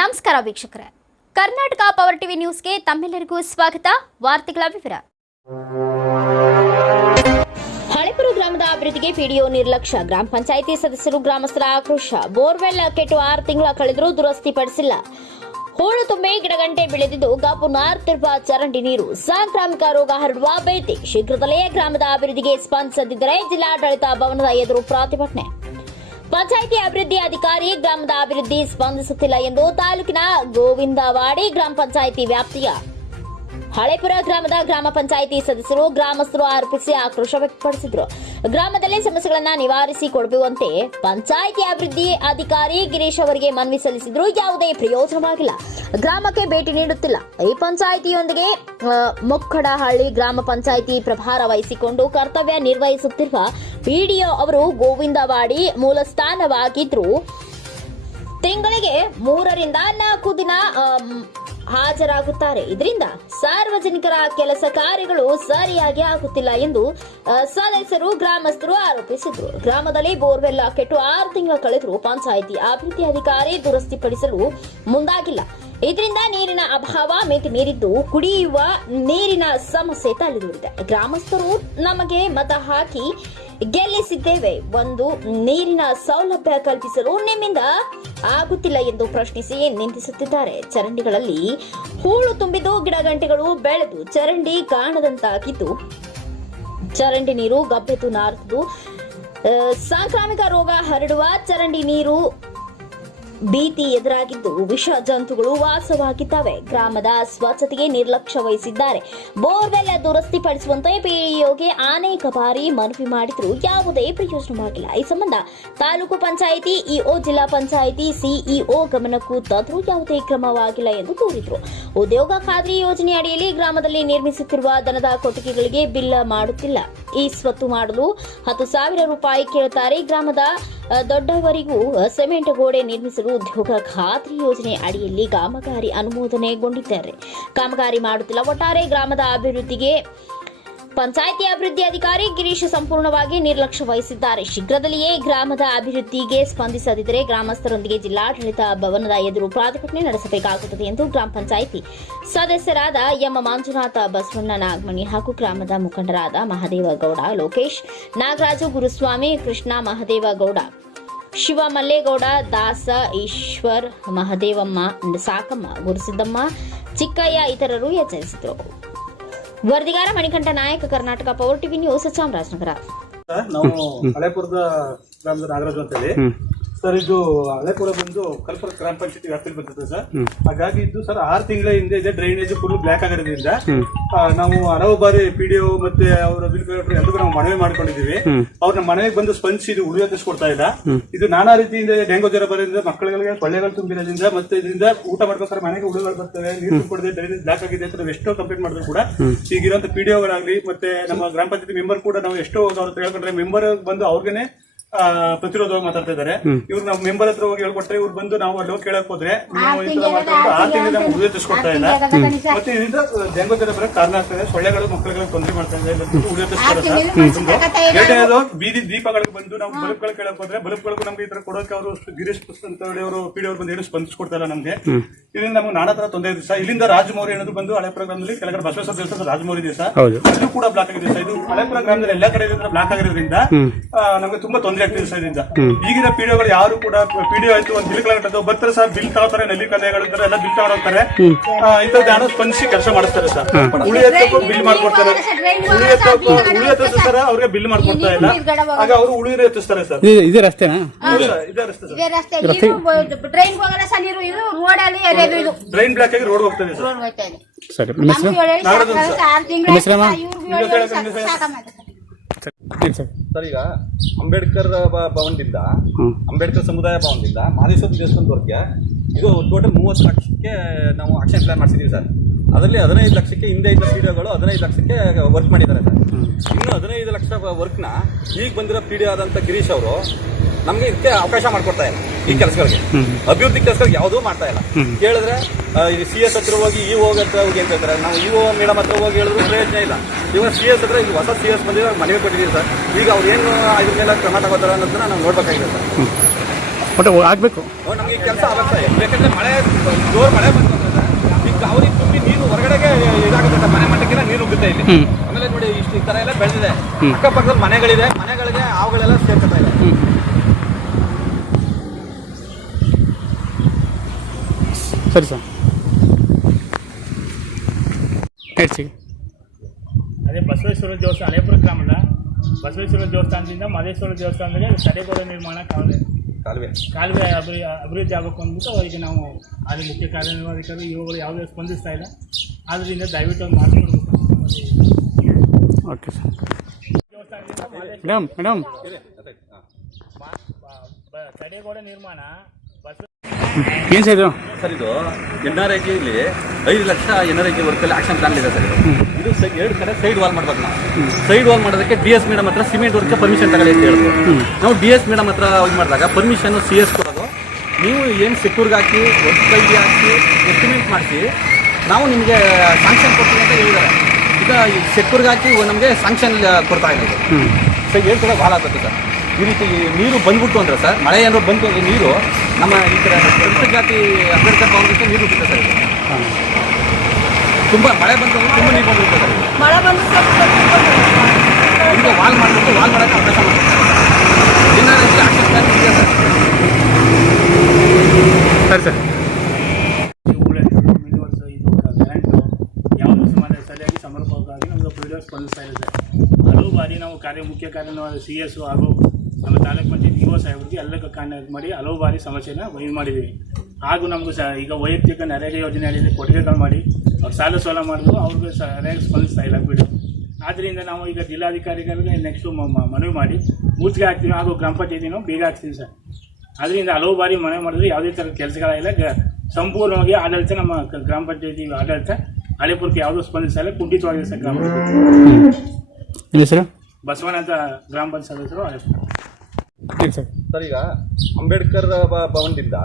ನಮಸ್ಕಾರ ವೀಕ್ಷಕರೇ. Karnataka power TV ನ್ಯೂಸ್ಗೆ ತಮ್ಮೆಲ್ಲರಿಗೂ ಸ್ವಾಗತ. ವಾರ್ತೆಗಳ ವಿವರ. ಹಳೆಪುರ ಗ್ರಾಮದ ಅಭಿವೃದ್ಧಿಗೆ ಪಿಡಿಒ ನಿರ್ಲಕ್ಷ್ಯ. ಗ್ರಾಮ ಪಂಚಾಯಿತಿ ಸದಸ್ಯರು ಗ್ರಾಮಸ್ಥರ ಆಕ್ರೋಶ. ಬೋರ್ವೆಲ್ ಕೆಟ್ಟು ಆರು ತಿಂಗಳ ಕಳೆದರೂ ದುರಸ್ತಿ ಪಡಿಸಿಲ್ಲ. ಹೂಳು ತುಂಬಿ ಗಿಡಗಂಟೆ ಬೆಳೆದಿದ್ದು ಗಾಪು ನಾರುತ್ತಿರುವ ಚರಂಡಿ ನೀರು. ಸಾಂಕ್ರಾಮಿಕ ರೋಗ ಹರಡುವ ಭೀತಿ. ಶೀಘ್ರದಲ್ಲೇ ಗ್ರಾಮದ ಅಭಿವೃದ್ಧಿಗೆ ಸ್ಪಂದಿಸದಿದ್ದರೆ ಜಿಲ್ಲಾಡಳಿತ ಭವನದ ಎದುರು ಪ್ರತಿಭಟನೆ. ಪಂಚಾಯಿತಿ ಅಭಿವೃದ್ಧಿ ಅಧಿಕಾರಿ ಗ್ರಾಮದ ಅಭಿವೃದ್ಧಿ ಸ್ಪಂದಿಸುತ್ತಿಲ್ಲ ಎಂದು ತಾಲೂಕಿನ ಗೋವಿಂದವಾಡಿ ಗ್ರಾಮ ಪಂಚಾಯಿತಿ ವ್ಯಾಪ್ತಿಯ ಹಳೇಪುರ ಗ್ರಾಮದ ಗ್ರಾಮ ಪಂಚಾಯಿತಿ ಸದಸ್ಯರು ಗ್ರಾಮಸ್ಥರು ಆರೋಪಿಸಿ ಆಕ್ರೋಶ ವ್ಯಕ್ತಪಡಿಸಿದರು. ಗ್ರಾಮದಲ್ಲಿ ಸಮಸ್ಯೆಗಳನ್ನ ನಿವಾರಿಸಿ ಕೊಡುವಂತೆ ಪಂಚಾಯಿತಿ ಅಭಿವೃದ್ಧಿ ಅಧಿಕಾರಿ ಗಿರೀಶ್ ಅವರಿಗೆ ಮನವಿ ಸಲ್ಲಿಸಿದ್ರು. ಯಾವುದೇ ಪ್ರಯೋಜನವಾಗಿಲ್ಲ. ಗ್ರಾಮಕ್ಕೆ ಭೇಟಿ ನೀಡುತ್ತಿಲ್ಲ. ಈ ಪಂಚಾಯಿತಿಯೊಂದಿಗೆ ಮುಕ್ಕಡಹಳ್ಳಿ ಗ್ರಾಮ ಪಂಚಾಯಿತಿ ಪ್ರಭಾರ ವಹಿಸಿಕೊಂಡು ಕರ್ತವ್ಯ ನಿರ್ವಹಿಸುತ್ತಿರುವ ಪಿಡಿಒ ಅವರು ಗೋವಿಂದವಾಡಿ ಮೂಲಸ್ಥಾನವಾಗಿದ್ರು. ತಿಂಗಳಿಗೆ ಮೂರರಿಂದ ನಾಲ್ಕು ದಿನ ಹಾಜರಾಗುತ್ತಾರೆ. ಇದರಿಂದ ಸಾರ್ವಜನಿಕರ ಕೆಲಸ ಕಾರ್ಯಗಳು ಸರಿಯಾಗಿ ಆಗುತ್ತಿಲ್ಲ ಎಂದು ಸದಸ್ಯರು, ಗ್ರಾಮಸ್ಥರು ಆರೋಪಿಸಿದರು. ಗ್ರಾಮದಲ್ಲಿ ಬೋರ್ವೆಲ್ ಕೆಟ್ಟು ಆರು ತಿಂಗಳ ಕಳೆದರೂ ಪಂಚಾಯಿತಿ ಅಭಿವೃದ್ಧಿ ಅಧಿಕಾರಿ ದುರಸ್ತಿಪಡಿಸಲು ಮುಂದಾಗಿಲ್ಲ. ಇದರಿಂದ ನೀರಿನ ಅಭಾವ ಮಿತಿ ಮೀರಿದ್ದು, ಕುಡಿಯುವ ನೀರಿನ ಸಮಸ್ಯೆ ತಲೆದೂರಿದೆ. ಗ್ರಾಮಸ್ಥರು ನಮಗೆ ಮತ ಹಾಕಿ ಗೆಲ್ಲಿಸಿದ್ದೇವೆ. ಒಂದು, ನೀರಿನ ಸೌಲಭ್ಯ ಕಲ್ಪಿಸಲು ನಿಮ್ಮಿಂದ ಆಗುತ್ತಿಲ್ಲ ಎಂದು ಪ್ರಶ್ನಿಸಿ ನಿಂದಿಸುತ್ತಿದ್ದಾರೆ. ಚರಂಡಿಗಳಲ್ಲಿ ಹೂಳು ತುಂಬಿದ್ದು ಗಿಡಗಂಟೆಗಳು ಬೆಳೆದು ಚರಂಡಿ ಕಾಣದಂತಾಗಿದ್ದು ಚರಂಡಿ ನೀರು ಗಬ್ಬೆತು ನಾರದು. ಸಾಂಕ್ರಾಮಿಕ ರೋಗ ಹರಡುವ ಚರಂಡಿ ನೀರು ಭೀತಿ ಎದುರಾಗಿದ್ದು ವಿಷ ಜಂತುಗಳು ವಾಸವಾಗಿದ್ದಾವೆ. ಗ್ರಾಮದ ಸ್ವಚ್ಛತೆಗೆ ನಿರ್ಲಕ್ಷ್ಯ ವಹಿಸಿದ್ದಾರೆ. ಬೋರ್ವೆಲ್ ದುರಸ್ತಿಪಡಿಸುವಂತೆ ಪಿಡಿಒಗೆ ಅನೇಕ ಬಾರಿ ಮನವಿ ಮಾಡಿದರೂ. ಯಾವುದೇ ಪ್ರಯೋಜನವಾಗಿಲ್ಲ. ಈ ಸಂಬಂಧ ತಾಲೂಕು ಪಂಚಾಯಿತಿ, ಇಒ, ಜಿಲ್ಲಾ ಪಂಚಾಯಿತಿ, ಸಿಇಒ ಗಮನಕ್ಕೂ ತಂದರೂ ಯಾವುದೇ ಕ್ರಮವಾಗಿಲ್ಲ ಎಂದು ದೂರಿದರು. ಉದ್ಯೋಗ ಖಾತ್ರಿ ಯೋಜನೆ ಅಡಿಯಲ್ಲಿ ಗ್ರಾಮದಲ್ಲಿ ನಿರ್ಮಿಸುತ್ತಿರುವ ದನದ ಕೊಟ್ಟಿಗೆಗಳಿಗೆ ಬಿಲ್ ಮಾಡುತ್ತಿಲ್ಲ. ಈ ಸ್ವತ್ತು ಮಾಡಲು ಹತ್ತು ಸಾವಿರ ರೂಪಾಯಿ ಕೇಳುತ್ತಾರೆ ಗ್ರಾಮದ ದೊಡ್ಡವರಿಗೂ ಸಿಮೆಂಟ್ ಗೋಡೆ ನಿರ್ಮಿಸಲು ಉದ್ಯೋಗ ಖಾತ್ರಿ ಯೋಜನೆ ಅಡಿಯಲ್ಲಿ ಕಾಮಗಾರಿ ಅನುಮೋದನೆಗೊಂಡಿದ್ದಾರೆ. ಕಾಮಗಾರಿ ಮಾಡುತ್ತಿಲ್ಲ, ಒಟ್ಟಾರೆ ಗ್ರಾಮದ ಅಭಿವೃದ್ಧಿಗೆ ಪಂಚಾಯಿತಿ ಅಭಿವೃದ್ಧಿ ಅಧಿಕಾರಿ ಗಿರೀಶ್ ಸಂಪೂರ್ಣವಾಗಿ ನಿರ್ಲಕ್ಷ್ಯ ವಹಿಸಿದ್ದಾರೆ. ಶೀಘ್ರದಲ್ಲಿಯೇ ಗ್ರಾಮದ ಅಭಿವೃದ್ಧಿಗೆ ಸ್ಪಂದಿಸದಿದ್ದರೆ ಗ್ರಾಮಸ್ಥರೊಂದಿಗೆ ಜಿಲ್ಲಾಡಳಿತ ಭವನದ ಎದುರು ಪ್ರತಿಭಟನೆ ನಡೆಸಬೇಕಾಗುತ್ತದೆ ಎಂದು ಗ್ರಾಮ ಪಂಚಾಯಿತಿ ಸದಸ್ಯರಾದ ಎಂ. ಮಂಜುನಾಥ ಬಸವಣ್ಣ ನಾಗಮಣಿ ಹಾಗೂ ಗ್ರಾಮದ ಮುಖಂಡರಾದ ಮಹದೇವಗೌಡ, ಲೋಕೇಶ್ ನಾಗರಾಜು, ಗುರುಸ್ವಾಮಿ, ಕೃಷ್ಣ ಮಹದೇವಗೌಡ ಶಿವ ಮಲ್ಲೇಗೌಡ ದಾಸ, ಈಶ್ವರ್, ಮಹದೇವಮ್ಮ, ಸಾಕಮ್ಮ, ಗುರುಸಿದ್ದಮ್ಮ, ಚಿಕ್ಕಯ್ಯ ಇತರರು ಎಚ್ಚರಿಸಿದರು ವರದಿಗಾರ Manikanta Nayaka Karnataka power TV news Chamarajanagar. ನಾವು ಹಳೆಪುರದ ಗ್ರಾಮದ ನಾಗರಾಜ್ ಅಂತ ಹೇಳಿ ಸರ್ ಇದು ಹಳೆಪುರ ಬಂದು ಕಲ್ಪುರ ಗ್ರಾಮ ಪಂಚಾಯತಿ ವ್ಯಾಪ್ತಿ ಬರ್ತದೆ ಸರ್. ಹಾಗಾಗಿ ಇದು ಸರ್ ಆರು ತಿಂಗಳ ಹಿಂದೆ ಇದೆ ಡ್ರೈನೇಜ್ ಫುಲ್ ಬ್ಲಾಕ್ ಆಗಿರೋದ್ರಿಂದ ನಾವು ಹಲವು ಬಾರಿ ಪಿ ಡಿ ಮತ್ತೆ ಅವರ ಬಿಲ್ ಕಲೆಕ್ಟರ್ ಎಲ್ಲರಿಗೂ ನಾವು ಮನವಿ ಮಾಡ್ಕೊಂಡಿದ್ದೀವಿ. ಅವ್ರ ಮನವಿಗೆ ಮನೆಗೆ ಬಂದು ಸ್ಪಂದಿಸಿ ಇದು ಉಳಿಯೋ ಕೊಡ್ತಾ ಇಲ್ಲ. ಇದು ನಾನಾ ರೀತಿಯಿಂದ ಡೆಂಗು ಜ್ವರ ಬರೋದ್ರಿಂದ ಮಕ್ಕಳಿಗೆ ಸೊಳ್ಳೆಗಳು ತುಂಬಿರೋದ್ರಿಂದ ಮತ್ತೆ ಇದರಿಂದ ಊಟ ಮಾಡ್ಬೇಕಾದ್ರೆ ಮನೆಗೆ ಹುಳುಗಳು ಬರ್ತವೆ ನೀರು ಕೊಡದೆ ಡ್ರೈನೇಜ್ ಬ್ಲಾಕ್ ಆಗಿದೆ ಅಂತ ನಾವು ಎಷ್ಟೋ ಕಂಪ್ಲೇಂಟ್ ಮಾಡಿದ್ರು ಕೂಡ ಈಗಿರೋಂಥ ಪಿ ಡಿ ಒಗಳಾಗಲಿ ಮತ್ತೆ ನಮ್ಮ ಗ್ರಾಮ ಪಂಚಾಯತಿ ಮೆಂಬರ್ ಕೂಡ ನಾವು ಎಷ್ಟೋ ಅವ್ರ ಹೇಳ್ಕೊಂಡ್ರೆ ಮೆಂಬರ್ ಬಂದು ಅವ್ರಿಗೇನೆ ಆ, ಪ್ರತಿರೋಧವಾಗಿ ಮಾತಾಡ್ತಾ ಇದ್ದಾರೆ. ಇವ್ರು ನಮ್ಮ ಮೆಂಬರ್ ಹತ್ರ ಹೋಗಿ ಹೇಳ್ಕೊಟ್ರೆ ಇವ್ರು ಬಂದು ನಾವು ಅಲ್ಲಿ ಹೋಗಿ ಕೇಳಕ್ ಹೋದ್ರೆ ಆ ತಿಂಗಳು ನಮ್ಗೆ ಉಳಿದ ಕೊಡ್ತಾ ಇಲ್ಲ. ಮತ್ತೆ ಇದರಿಂದ ಡೆಂಗು ಜ್ವರ ಬರಕ್ ಕಾರಣ ಆಗ್ತದೆ. ಸೊಳ್ಳೆಗಳು ಮಕ್ಕಳಿಗೆ ತೊಂದರೆ ಮಾಡ್ತಾ ಇದೆ. ಎರಡನೇದು ಬೀದಿ ದೀಪಗಳಿಗೆ ಬಂದು ನಾವು ಬಲ್ಬ್ಗಳು ಕೇಳಕ್ ಹೋದ್ರೆ ಬಲ್ಬ್ಗಳಿಗೂ ನಮ್ಗೆ ಈ ತರ ಕೊಡೋಕೆ ಅವರು ಗಿರೀಶ್ ಅವರು ಪಿ ಅವರು ಬಂದು ಏನು ಸ್ಪಂದಿಸ್ಕೊಡ್ತಾ ಇಲ್ಲ ನಮ್ಗೆ ಇದರಿಂದ ನಮ್ಗೆ ನಾನಾ ತರ ತೊಂದರೆ ದಿವಸ ಇಲ್ಲಿಂದ ರಾಜಮೌರಿ ಅನ್ನೋದು ಬಂದು ಹಳೆ ಪ್ರೋಗ್ರಾಮ್ನಲ್ಲಿ ಕೆಳಗಡೆ ಬಸವೇಶ್ವರ ದೇವಸ್ಥಾನ ರಾಜಮೌರಿ ದಿವಸ ಇದು ಕೂಡ ಬ್ಲಾಕ್ ಆಗಿದೆ ಇದು ಹಳೆ ಪ್ರೋಗ್ರಾಮದಲ್ಲಿ ಎಲ್ಲ ಕಡೆ ಬ್ಲಾಕ್ ಆಗಿರೋದ್ರಿಂದ ನಮ್ಗೆ ತುಂಬಾ ತೊಂದರೆ ಆಗ್ತಿದೆ ಸರ್ ಈಗಿನ ಪಿಡಿಒಗಳು ಯಾರು ಕೂಡ ಪಿಡಿಒ ಆಯ್ತು ಒಂದು ಬಿಲ್ ಕಲೆಕ್ಟ್ ಬರ್ತಾರೆ ಸರ್ ಬಿಲ್ ತಗೋತಾರೆ ನಲ್ಲಿ ಕಲೆಗಳು ಇರ್ತಾರೆ ಎಲ್ಲ ಬಿಲ್ ತಗೊಂಡು ಹೋಗ್ತಾರೆ ಇಂಥದ್ದು ಯಾರು ಸ್ಪಂದಿಸಿ ಕೆಲಸ ಮಾಡಿಸ್ತಾರೆ ಸರ್. ಉಳಿಯತ್ತಕ್ಕೂ ಬಿಲ್ ಮಾಡ್ಕೊಡ್ತಾರೆ. ಉಳಿ ಉಳಿಯತ್ತ ಸರ್ ಅವ್ರಿಗೆ ಬಿಲ್ ಮಾಡ್ಕೊಡ್ತಾ ಇಲ್ಲ. ಆಗ ಅವರು ಉಳಿಯರು ಎತ್ತಿಸ್ತಾರೆ ಸರ್. ಇದು ರಸ್ತೆನಾ? ರಸ್ತೆ ಸರ್. ಇದೇ ರಸ್ತೆ. ಟ್ರೈನ್ ಹೋಗಲ್ಲ ಸರ್ ನೀರು ಇದು ರೋಡಲ್ಲಿ ಎರೆದು ಇದು. ಡ್ರೈನ್ ಬ್ಲಾಕ್ ಆಗಿ ರೋಡ್ ಹೋಗ್ತದೆ ಸರ್. ಸರಿ ನಿಮ್ಮ ಹೆಸರು. ಆರು ತಿಂಗಳು ಇವ್ರಿಗೆ ಸಾಕು, ಹೆಸರು? ಸಾಕಮ್ಮ ಇದು. ಹೇಳಿ ಸರ್. ಸರ್ ಈಗ ಅಂಬೇಡ್ಕರ್ ಭವನದಿಂದ ಅಂಬೇಡ್ಕರ್ ಸಮುದಾಯ ಭವನದಿಂದ ಮಾದೇಶ್ವರ ದೇವಸ್ಥಾನದವರೆಗೆ ಇದು ಟೋಟಲ್ ಮೂವತ್ತು ಲಕ್ಷಕ್ಕೆ ನಾವು ಆಕ್ಷನ್ ಪ್ಲಾನ್ ಮಾಡಿಸಿದ್ದೀವಿ ಸರ್. ಅದರಲ್ಲಿ ಹದಿನೈದು ಲಕ್ಷಕ್ಕೆ ಹಿಂದೆ ಇದ್ದ ಪೀಡಿಯೋಗಳು ಹದಿನೈದು ಲಕ್ಷಕ್ಕೆ ವರ್ಕ್ ಮಾಡಿದ್ದಾರೆ ಸರ್. ಇನ್ನು ಹದಿನೈದು ಲಕ್ಷ ವರ್ಕ್ನ ಈಗ ಬಂದಿರೋ ಪಿ ಡಿ ಆದಂಥ ಗಿರೀಶ್ ಅವರು ನಮಗೆ ಇದಕ್ಕೆ ಅವಕಾಶ ಮಾಡ್ಕೊಡ್ತಾ ಇಲ್ಲ ಈ ಕೆಲಸಗಳಿಗೆ. ಅಭಿವೃದ್ಧಿ ಕೆಲಸಗಳಿಗೆ ಯಾವುದೂ ಮಾಡ್ತಾ ಇಲ್ಲ. ಕೇಳಿದ್ರೆ ಸಿ ಎಸ್ ಹತ್ರ ಹೋಗಿ ಇ ಓ ಹತ್ರ ಹೋಗಿ ಅಂತ ಹೇಳ್ತಾರೆ. ನಾವು ಇ ಓ ಮೇಡಮ್ ಹತ್ರ ಹೋಗಿ ಹೇಳಿದ್ರು ಪ್ರಯೋಜನ ಇಲ್ಲ. ಇವಾಗ ಸಿ ಎಸ್ ಹತ್ರ ಈಗ ಹೊಸ ಸಿ ಎಸ್ ಬಂದಿರೋ ಮನೆಗೆ ಕೊಟ್ಟಿದ್ದೀವಿ ಸರ್. ಈಗ ಅವ್ರು ಏನು ಇದ್ರ ಮೇಲೆ ಕ್ರಮ ತಗೋತಾರೆ ಅನ್ನೋದನ್ನ ನಾವು ನೋಡ್ಬೇಕಾಗಿದೆ ಸರ್. ಬಟ್ ಆಗಬೇಕು. ನಮಗೆ ಕೆಲಸ ಆಗುತ್ತೆ. ಯಾಕಂದ್ರೆ ಮಳೆ ಜೋರ್ ಮಳೆ ಬಂತು ಈಗ ಅವ್ರಿಗೆ ತುಂಬಿ ನೀರು ಹೊರಗಡೆಗೆ ಇದಾಗುತ್ತೆ. ಮನೆ ಮಟ್ಟಕ್ಕೆಲ್ಲ ನೀರು ಉಗ್ಗುತ್ತೆ ಇಲ್ಲಿ. ಆಮೇಲೆ ನೋಡಿ ಇಷ್ಟು ಈ ತರ ಎಲ್ಲ ಬೆಳೆದಿದೆ. ಅಕ್ಕಪಕ್ಕದ ಅಕ್ಕಪಕ್ಕದಲ್ಲಿ ಮನೆಗಳಿದೆ. ಮನೆಗಳಿಗೆ ಅವುಗಳೆಲ್ಲ ಸೇರ್ಕೊತಾ ಇದೆ. ಸರಿ ಸರ್. ಹೇಳ್ಸಿ ಅದೇ ಬಸವೇಶ್ವರ ದೇವಸ್ಥಾನ ಹಳೇಪುರ ಗ್ರಾಮದ ಬಸವೇಶ್ವರ ದೇವಸ್ಥಾನದಿಂದ ಮಹದೇಶ್ವರ ದೇವಸ್ಥಾನದಲ್ಲಿ ತಡೆಗೋಡೆ ನಿರ್ಮಾಣ ಕಾಲುವೆ. ಕಾಲುವೆ. ಕಾಲುವೆ ಅಭಿ ಅಭಿವೃದ್ಧಿ ಆಗಬೇಕು ಅಂದ್ಬಿಟ್ಟು ಅವರಿಗೆ ನಾವು ಅಲ್ಲಿ ಮುಖ್ಯ ಕಾರ್ಯನಿರ್ವಾಹಕರು ಇವುಗಳು ಯಾವುದೇ ಸ್ಪಂದಿಸ್ತಾ ಇಲ್ಲ. ಆದ್ದರಿಂದ ದಯವಿಟ್ಟು ಒಂದು ಮಾಡಿಕೊಡ್ಬೇಕು ನಮ್ಮಲ್ಲಿ ಓಕೆ ಸರ್. ದೇವಸ್ಥಾನದಿಂದ ಮೇಡಮ್ ಮೇಡಮ್ ಮಾ- ಬ- ಬ- ತಡೆಗೋಡೆ ನಿರ್ಮಾಣ ಏನು ಸರ್ ಇದು? ಸರ್ ಇದು ಎನ್ ಆರ್ ಇಲ್ಲಿ ಐದು ಲಕ್ಷ ಎನ್ ಆರ್ ಐ ವರ್ಕಲ್ಲಿ ಆಕ್ಷನ್ ಪ್ಲಾನ್ ಇದೆ ಸರ್ ಇದು. ಎರಡು ಕಡೆ ಸೈಡ್ ವಾಲ್ ಮಾಡ್ಬೇಕು ನಾವು. ಸೈಡ್ ವಾಲ್ ಮಾಡೋದಕ್ಕೆ ಡಿ ಎಸ್ ಮೇಡಮ್ ಹತ್ರ ಸಿಮೆಂಟ್ ವರ್ಕ್ ಪರ್ಮಿಷನ್ ತಗೊಳ್ಳಿ ಅಂತ ಹೇಳಿದ್ರು. ನಾವು ಡಿ ಎಸ್ ಮೇಡಮ್ ಹತ್ರ ಇದು ಮಾಡಿದಾಗ ಪರ್ಮಿಷನ್ ಸಿ ಎಸ್ ಕೊಡೋದು. ನೀವು ಏನು ಸೆಕ್ಯೂರ್ಗೆ ಹಾಕಿ ವರ್ಕ್ ಹಾಕಿ ಎಸ್ಟಿಮೇಟ್ ಮಾಡಿಸಿ ನಾವು ನಿಮಗೆ ಸ್ಯಾಂಕ್ಷನ್ ಕೊಡ್ತೀವಿ ಅಂತ ಹೇಳಿದ್ದಾರೆ. ಈಗ ಸೆಕ್ಯೂರ್ಗೆ ಹಾಕಿ ನಮಗೆ ಸ್ಯಾಂಕ್ಷನ್ ಕೊಡ್ತಾ ಇರೋದು ಸರ್ ಹೇಳ್ತಾರೆ ಭಾಳ ಆಗುತ್ತೆ ಸರ್. ಈ ರೀತಿ ನೀರು ಬಂದ್ಬಿಟ್ಟು ಅಂದ್ರೆ ಸರ್ ಮಳೆ ಏನಾದ್ರು ಬಂತು ಅಂದ್ರೆ ನೀರು ನಮ್ಮ ಈ ಥರ ಪರಿಶಿಷ್ಟ ಜಾತಿ ಅಂಬೇಡ್ಕರ್ ಕಾಂಗ್ರೆಸ್ಗೆ ನೀರು ಬಿಡುತ್ತೆ ಸರ್ ಇದು. ತುಂಬ ಮಳೆ ಬಂತು ಅಂದ್ರೆ ತುಂಬ ನೀರು ಬಂದ್ಬಿಡುತ್ತೆ ಸರ್. ಮಳೆ ಬಂದು ಈಗ ವಾಲ್ ಮಾಡಿಬಿಟ್ಟು ವಾಲ್ ಮಾಡೋಕೆ ಅವಕಾಶ ಮಾಡ್ತಾರೆ. ದಿನ ಆಕ್ಷನ್ ಇದೆ ಸರ್. ಸರಿ ಸರ್. ಸಮರ್ಪಕವಾಗಿ ನಮಗೆ ಸ್ಪಂದಿಸ್ತಾ ಇದೆ ಸರ್. ಹಲವು ಬಾರಿ ನಾವು ಕಾರ್ಯ ಮುಖ್ಯ ಕಾರ್ಯನೂ ಸಿ ಎಸ್ ಹಾಗೂ ನಮ್ಮ ತಾಲೂಕು ಪಂಚಾಯತ್ ಇಒ ಸಾಹೇಬರಿಗೆ ಎಲ್ಲ ಕಾಂಟ್ಯಾಕ್ಟ್ ಮಾಡಿ ಹಲವು ಬಾರಿ ಸಮಸ್ಯೆನ ಇದು ಮಾಡಿದ್ದೀವಿ ಹಾಗೂ ನಮಗೂ ಸಹ ಈಗ ವೈಯಕ್ತಿಕ ನರೇಗ ಯೋಜನೆ ಅಡಿಯಲ್ಲಿ ಕೊಡುಗೆಗಳು ಮಾಡಿ ಅವ್ರು ಸಾಲ ಸೋಲ ಮಾಡಿದ್ರು ಅವ್ರಿಗೆ ಸರಿಯಾಗಿ ಸ್ಪಂದಿಸ್ತಾ ಇಲ್ಲ ಬಿಡು. ಆದ್ದರಿಂದ ನಾವು ಈಗ ಜಿಲ್ಲಾಧಿಕಾರಿಗಳಿಗೆ ನೆಕ್ಸ್ಟು ಮನವಿ ಮಾಡಿ ಮೂರ್ತಿಗೆ ಹಾಕ್ತೀವಿ ಹಾಗೂ ಗ್ರಾಮ ಪಂಚಾಯತಿನೂ ಬೇಗ ಹಾಕ್ತೀವಿ ಸರ್. ಅದರಿಂದ ಹಲವು ಬಾರಿ ಮನವಿ ಮಾಡಿದ್ರು ಯಾವುದೇ ಥರ ಕೆಲಸಗಳಾಗಿಲ್ಲ ಸಂಪೂರ್ಣವಾಗಿ ಆಡಳಿತ ನಮ್ಮ ಗ್ರಾಮ ಪಂಚಾಯತಿ ಆಡಳಿತ ಹಳೆಪುರಕ್ಕೆ ಯಾವುದೂ ಸ್ಪಂದಿಸಲ್ಲ ಕುಂಠಿತವಾಗಿದೆ ಸರ್ ಗ್ರಾಮ ಹೆಸರು ಅಂತ ಗ್ರಾಮ ಪಂಚಾಯತ್ ಸದಸ್ಯರು ಹಳೆಪುರ. ಸರ್. ಸರ್ ಈಗ ಅಂಬೇಡ್ಕರ್ ಭವನದಿಂದ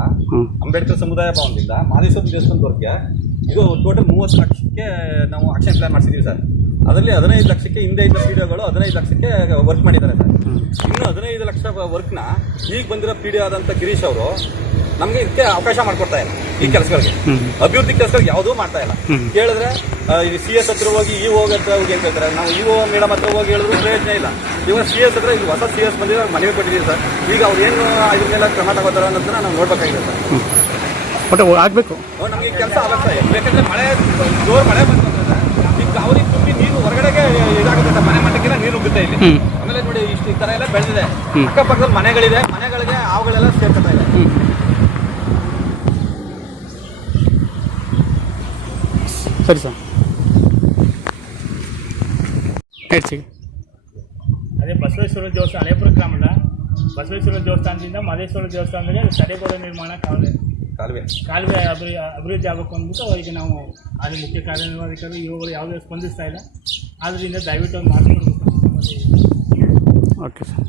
ಅಂಬೇಡ್ಕರ್ ಸಮುದಾಯ ಭವನದಿಂದ ಮಾದೇಶ್ವರ ದೇವಸ್ಥಾನದವರೆಗೆ ಇದು ಟೋಟಲ್ ಮೂವತ್ತು ಲಕ್ಷಕ್ಕೆ ನಾವು ಆಕ್ಷನ್ ಪ್ಲಾನ್ ಮಾಡಿಸಿದ್ದೀವಿ ಸರ್. ಅದರಲ್ಲಿ ಹದಿನೈದು ಲಕ್ಷಕ್ಕೆ ಹಿಂದೆ ಇದ್ದ ಸ್ಟುಡಿಯೋಗಳು ಹದಿನೈದು ಲಕ್ಷಕ್ಕೆ ವರ್ಕ್ ಮಾಡಿದ್ದಾರೆ ಸರ್. ಇನ್ನು ಹದಿನೈದು ಲಕ್ಷ ವರ್ಕ್ನ ಈಗ ಬಂದಿರೋ ಪಿ ಡಿ ಆದಂಥ ಗಿರೀಶ್ ಅವರು ನಮಗೆ ಇದಕ್ಕೆ ಅವಕಾಶ ಮಾಡ್ಕೊಡ್ತಾ ಇಲ್ಲ ಈ ಕೆಲಸಗಳಿಗೆ. ಅಭಿವೃದ್ಧಿ ಕೆಲಸಗಳಿಗೆ ಯಾವುದೂ ಮಾಡ್ತಾ ಇಲ್ಲ. ಕೇಳಿದ್ರೆ ಸಿ ಎಸ್ ಹತ್ರ ಹೋಗಿ ಇ ಓ ಹತ್ರ ಹೋಗಿ ಅಂತ ಹೇಳ್ತಾರೆ ನಾವು ಇ ಓ ಮೇಡಮ್ ಹತ್ರ ಹೋಗಿ ಹೇಳಿದ್ರು ಪ್ರಯೋಜನ ಇಲ್ಲ. ಇವಾಗ ಸಿ ಎಸ್ ಹತ್ರ ಈಗ ಹೊಸ ಸಿ ಎಸ್ ಬಂದಿರೋ ಮನವಿ ಕೊಟ್ಟಿದ್ದೀವಿ ಸರ್. ಈಗ ಅವ್ರು ಏನು ಇದ್ರ ಮೇಲೆ ಕ್ರಮ ತಗೋತಾರ ಅನ್ನೋದನ್ನ ನಾವು ನೋಡ್ಬೇಕಾಗಿದೆ ಸರ್. ಬಟ್ ಆಗಬೇಕು. ನಮಗೆ ಕೆಲಸ ಆಗುತ್ತೆ. ಯಾಕಂದ್ರೆ ಮಳೆ ಜೋರು ಮಳೆ ಬಂತು ಅಂದ್ರೆ ಈಗ ಅವ್ರಿಗೆ ತುಂಬಿ ನೀರು ಹೊರಗಡೆಗೆ ಇದಾಗುತ್ತೆ. ಸರ್, ಮನೆ ಮಟ್ಟಕ್ಕೆಲ್ಲ ನೀರು ನುಗ್ಗುತ್ತೆ ಇಲ್ಲಿ. ಆಮೇಲೆ ನೋಡಿ ಇಷ್ಟು ಈ ತರ ಎಲ್ಲ ಬೆಳೆದಿದೆ. ಅಕ್ಕಪಕ್ಕದಲ್ಲಿ ಮನೆಗಳಿದೆ. ಮನೆಗಳಿಗೆ ಅವುಗಳೆಲ್ಲ ಸೇರ್ಕೊತಾ ಇದೆ. ಸರಿ ಸರ್. ಅದೇ ಬಸವೇಶ್ವರ ದೇವಸ್ಥಾನ ಹಳೆಪುರ ಗ್ರಾಮದ ಬಸವೇಶ್ವರ ದೇವಸ್ಥಾನದಿಂದ ಮಹದೇಶ್ವರ ದೇವಸ್ಥಾನದಲ್ಲಿ ತಡೆಗೋಡೆ ನಿರ್ಮಾಣ ಕಾಲುವೆ. ಕಾಲುವೆ. ಕಾಲುವೆ ಅಭಿ ಅಭಿವೃದ್ಧಿ ಆಗಬೇಕು ಅಂದ್ಬಿಟ್ಟು ಅವರಿಗೆ ನಾವು ಅಲ್ಲಿ ಮುಖ್ಯ ಕಾರ್ಯನಿರ್ವಾಹಕರು ಇವುಗಳು ಯಾವುದೇ ಸ್ಪಂದಿಸ್ತಾ ಇಲ್ಲ. ಆದ್ದರಿಂದ ದಯವಿಟ್ಟು ಒಂದು ಅಂತ ಓಕೆ ಸರ್